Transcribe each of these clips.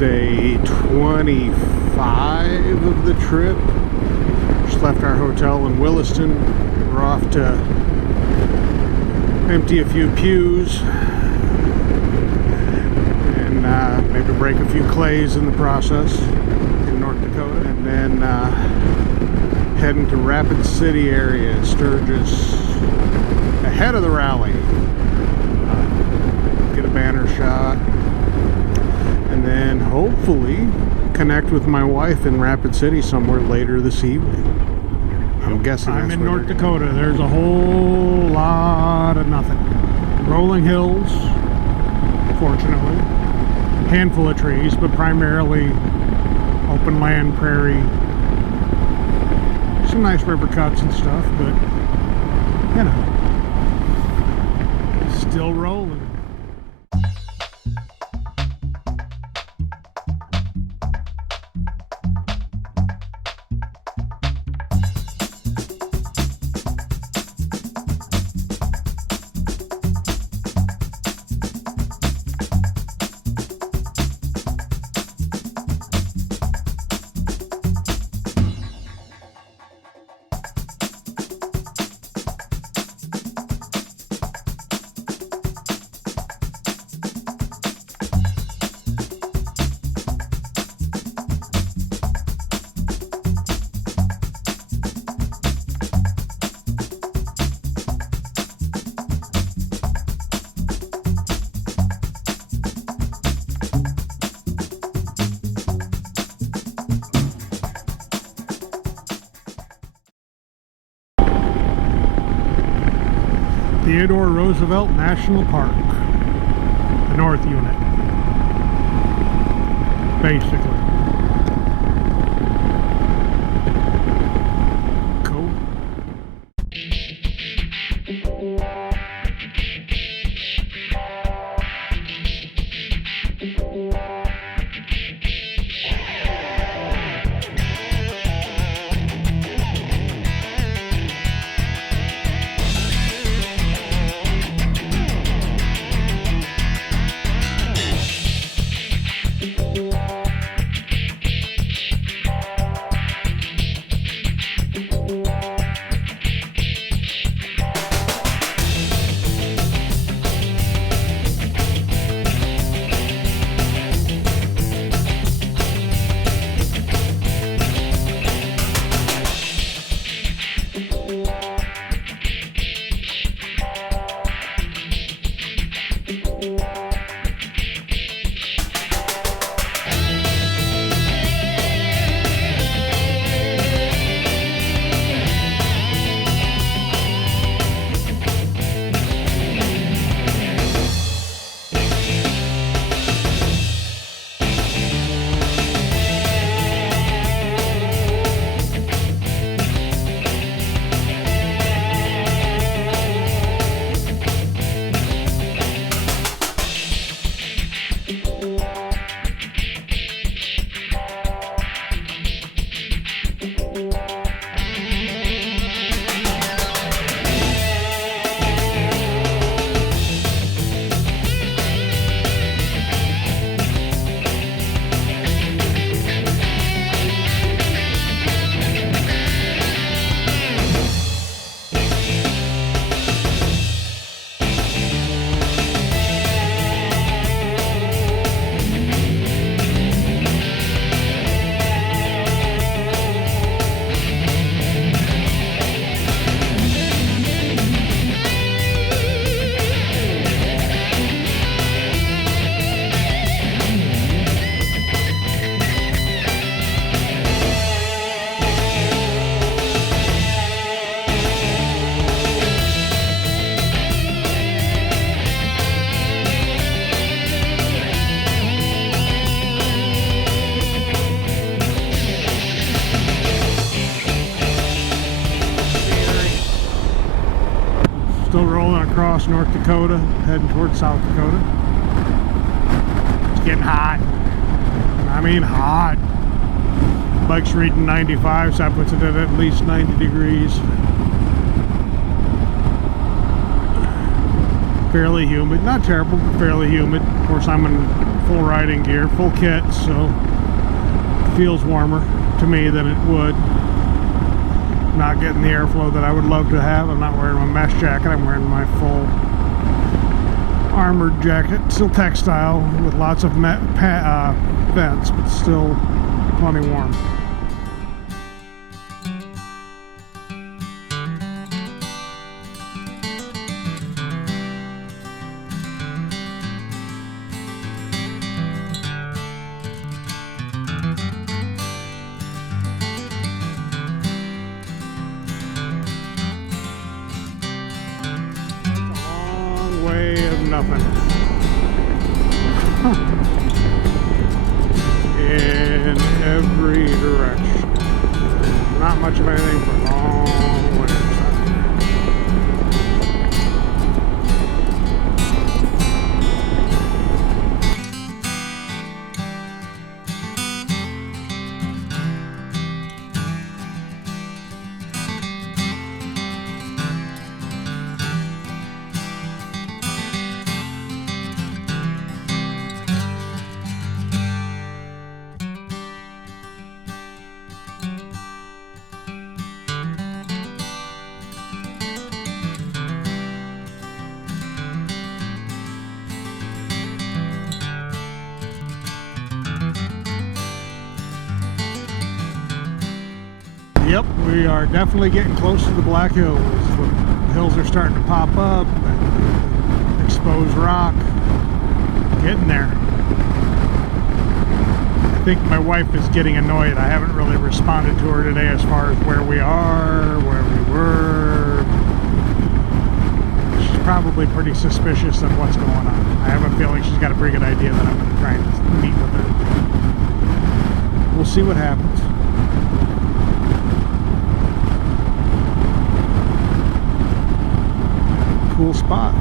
day 25 of the trip. Just left our hotel in Williston. We're off to empty a few pews and maybe break a few clays in the process in North Dakota, and then heading to Rapid City area, Sturgis, ahead of the rally. Get a banner shot, and then hopefully connect with my wife in Rapid City somewhere later this evening. I'm guessing I'm in North Dakota. There's a whole lot of nothing. Rolling hills, fortunately. Handful of trees, but primarily open land, prairie. Some nice river cuts and stuff, but you know, still rolling. Theodore Roosevelt National Park, the North Unit, basically. Cool. Still rolling across North Dakota, heading towards South Dakota. It's getting hot. I mean hot. Bike's reading 95, so that puts it at least 90 degrees. Fairly humid. Not terrible, but fairly humid. Of course, I'm in full riding gear, full kit, so it feels warmer to me than it would. Not getting the airflow that I would love to have. I'm not wearing my mesh jacket, I'm wearing my full armored jacket, still textile with lots of vents, but still plenty warm. Nothing. In every direction. Not much of anything for a long way. Yep, we are definitely getting close to the Black Hills. The hills are starting to pop up, and exposed rock. Getting there. I think my wife is getting annoyed. I haven't really responded to her today as far as where we are, where we were. She's probably pretty suspicious of what's going on. I have a feeling she's got a pretty good idea that I'm going to try and meet with her. We'll see what happens. Cool spot.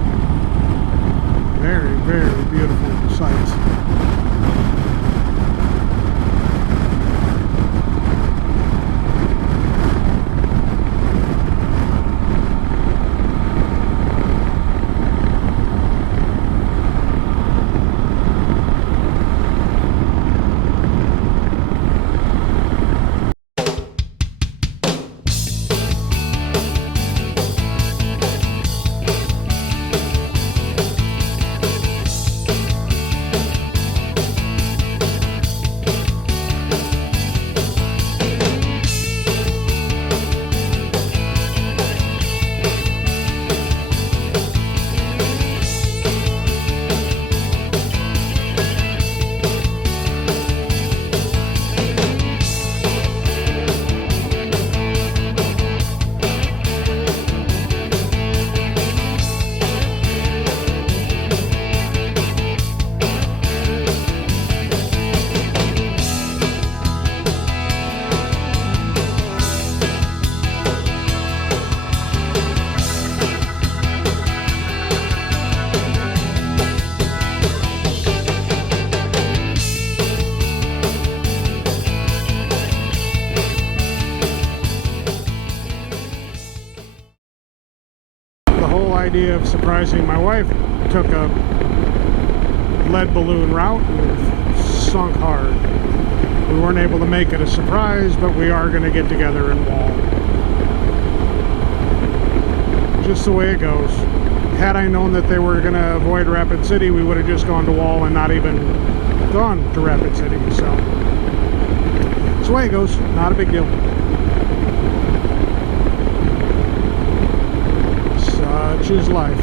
Very, very beautiful sights. Idea of surprising my wife, took a lead balloon route and sunk hard. We weren't able to make it a surprise, but we are going to get together and wall. Just the way it goes. Had I known that they were going to avoid Rapid City, we would have just gone to wall and not even gone to Rapid City. So it's the way it goes. Not a big deal. Such is life.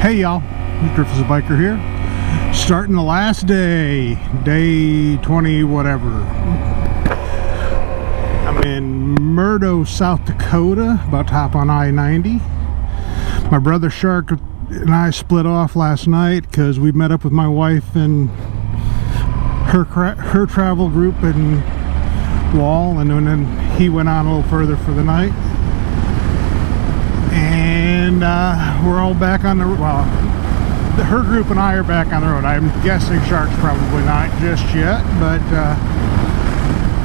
Hey y'all, Drift is a Biker here. Starting the last day, day 20 whatever. I'm in Moto, South Dakota, about to hop on I-90. My brother Shark and I split off last night because we met up with my wife and her travel group in Wall, and then he went on a little further for the night. And we're all back on the, well, her group and I are back on the road. I'm guessing Shark's probably not just yet, but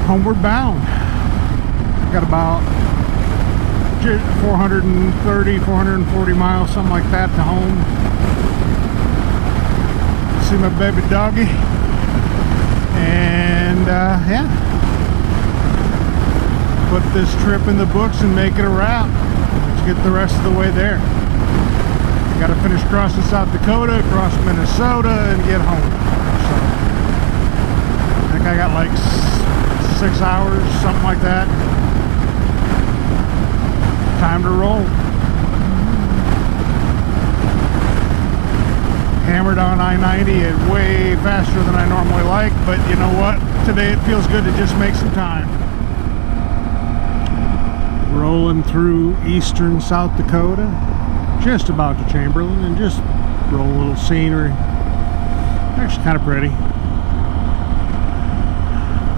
homeward bound. Got about 430, 440 miles, something like that, to home. See my baby doggy. And yeah, put this trip in the books and make it a wrap. Let's get the rest of the way there. Got to finish crossing South Dakota, cross Minnesota, and get home. So I think I got like 6 hours, something like that. Time to roll. Hammered on I-90 at way faster than I normally like, but you know what? Today it feels good to just make some time. Rolling through eastern South Dakota, just about to Chamberlain, and just roll a little scenery. Actually kind of pretty.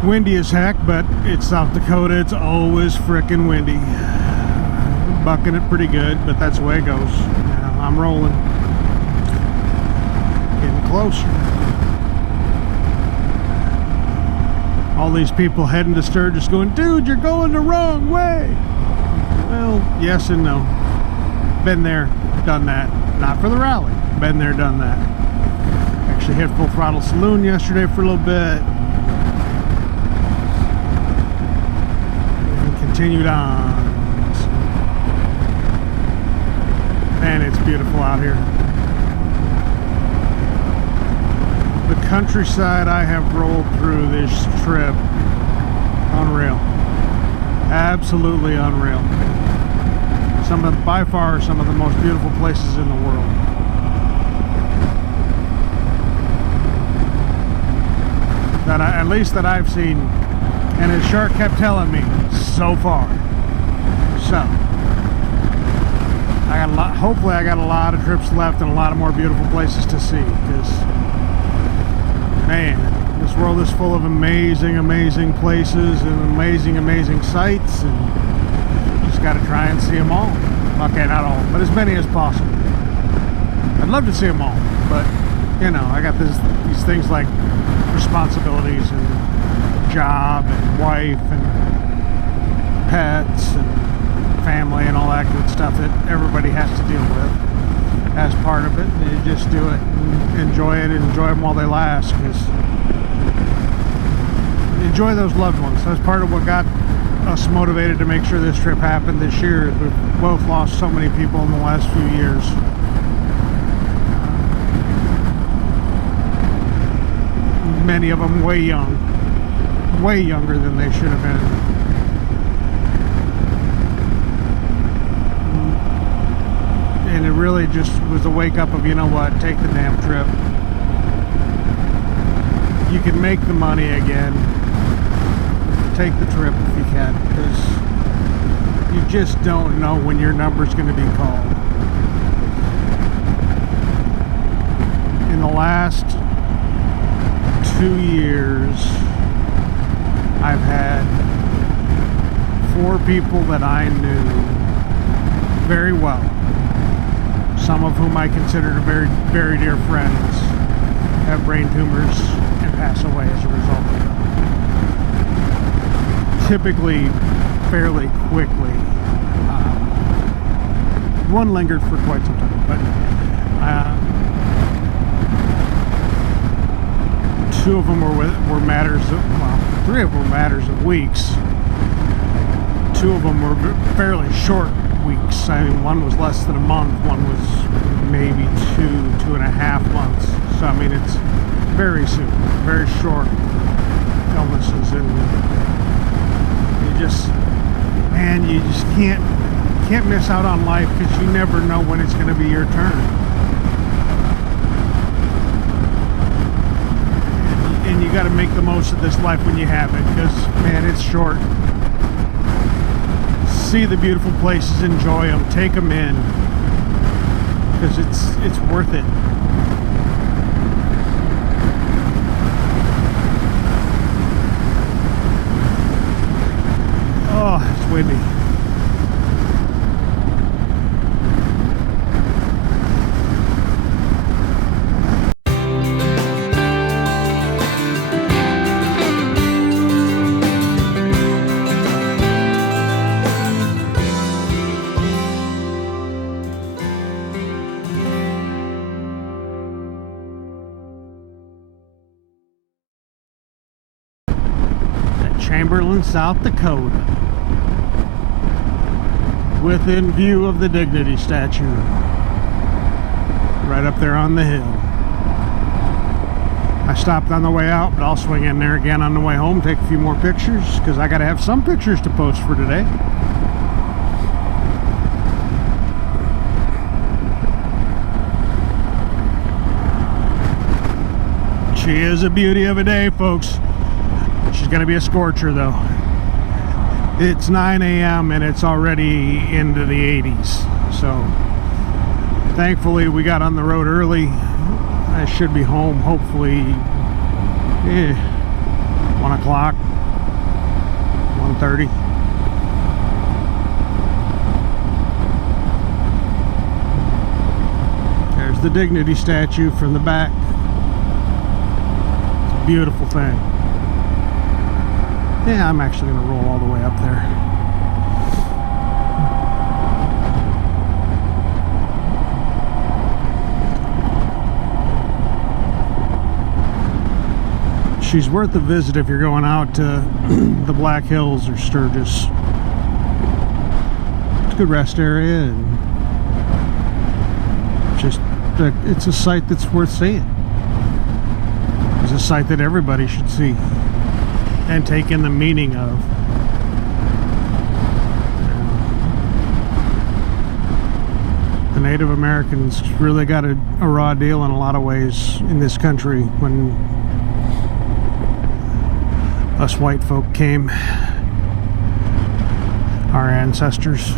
Windy as heck, but it's South Dakota. It's always frickin' windy. Bucking it pretty good, but that's the way it goes. Yeah, I'm rolling. Getting closer. All these people heading to Sturgis going, dude, you're going the wrong way. Well, yes and no. Been there, done that. Not for the rally. Been there, done that. Actually hit Full Throttle Saloon yesterday for a little bit. And continued on. Man, it's beautiful out here. The countryside I have rolled through this trip, unreal. Absolutely unreal. By far, some of the most beautiful places in the world. At least that I've seen, and as Shark kept telling me, so far. So, I got a lot. Hopefully, I got a lot of trips left and a lot of more beautiful places to see. Because, man, this world is full of amazing, amazing places and amazing, amazing sights, and you just got to try and see them all. Okay, not all, but as many as possible. I'd love to see them all, but you know, I got these things like responsibilities and job and wife and pets and family and all that good stuff that everybody has to deal with as part of it. And you just do it and enjoy it and enjoy them while they last, because enjoy those loved ones. That's part of what got us motivated to make sure this trip happened this year. We've both lost so many people in the last few years. Many of them way young, way younger than they should have been. And it really just was a wake up of, you know what, take the damn trip. You can make the money again. Take the trip if you can, because you just don't know when your number's going to be called. In the last 2 years, I've had 4 people that I knew very well, some of whom I considered very, very dear friends, have brain tumors and pass away as a result of them. Typically fairly quickly. One lingered for quite some time, but 2 of them were matters of, well, 3 of them were matters of weeks. 2 of them were fairly short weeks. I mean, one was less than a month, one was maybe 2.5 months. So I mean, it's very soon, very short illnesses, and you just can't miss out on life, because you never know when it's going to be your turn. And you got to make the most of this life when you have it, because man, it's short. See the beautiful places, enjoy them, take them in, because it's worth it. Oh, it's windy. Chamberlain, South Dakota. Within view of the Dignity statue. Right up there on the hill. I stopped on the way out, but I'll swing in there again on the way home, take a few more pictures, because I got to have some pictures to post for today. She is a beauty of a day, folks. She's going to be a scorcher, though. It's 9 a.m. and it's already into the 80s. So, thankfully, we got on the road early. I should be home, hopefully, 1 o'clock, 1:30. There's the Dignity statue from the back. It's a beautiful thing. Yeah, I'm actually going to roll all the way up there. She's worth a visit if you're going out to the Black Hills or Sturgis. It's a good rest area, and just it's a site that's worth seeing. It's a site that everybody should see and take in the meaning of. The Native Americans really got a raw deal in a lot of ways in this country when us white folk came, our ancestors.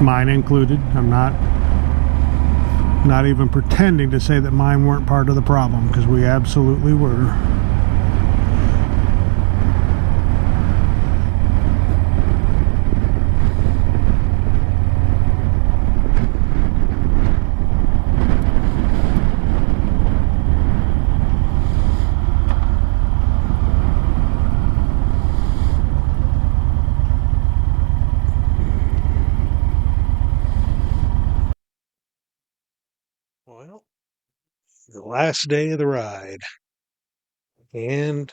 Mine included. I'm not even pretending to say that mine weren't part of the problem, because we absolutely were. Well, the last day of the ride, and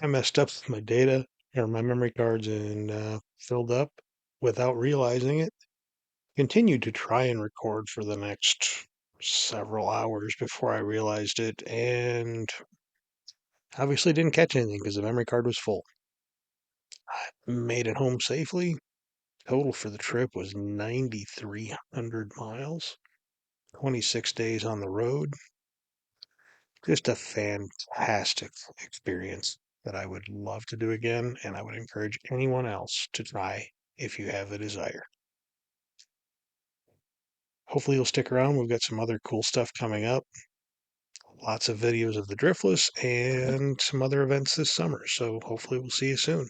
I messed up with my data or my memory cards and filled up without realizing it. Continued to try and record for the next several hours before I realized it, and obviously didn't catch anything because the memory card was full. I made it home safely. Total for the trip was 9,300 miles, 26 days on the road. Just a fantastic experience that I would love to do again, and I would encourage anyone else to try if you have the desire. Hopefully you'll stick around. We've got some other cool stuff coming up. Lots of videos of the driftless and some other events this summer. So hopefully we'll see you soon.